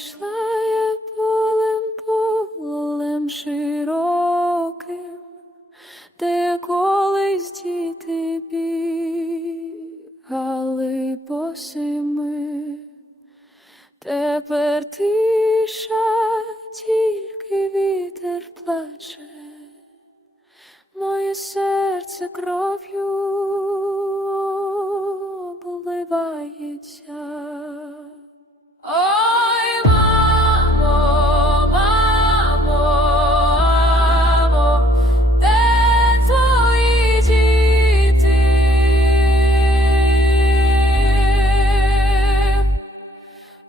йшла я полем полем широким, де колись діти бігали босими. Тепер тиша, тільки вітер плаче, моє серце кров'ю обливається.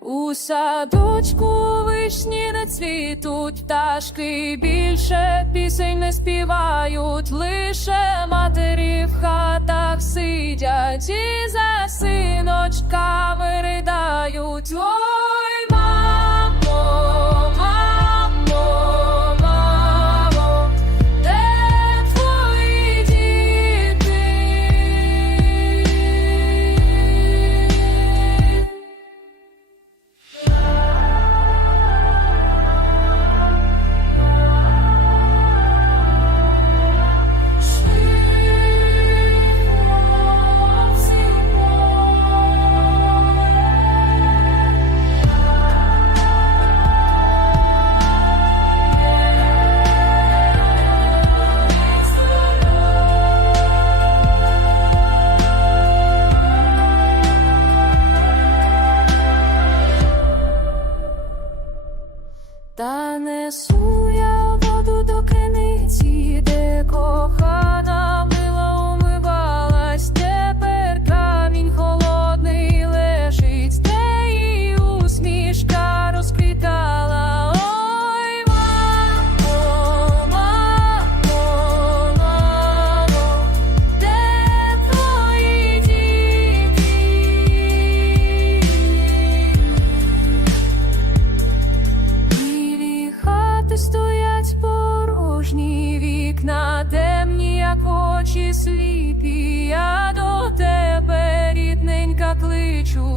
У садочку вишні не цвітуть, пташки більше пісень не співають, лише матері в хатах сидять і за синочками як очі сліпі. Я до тебе, рідненька, кличу,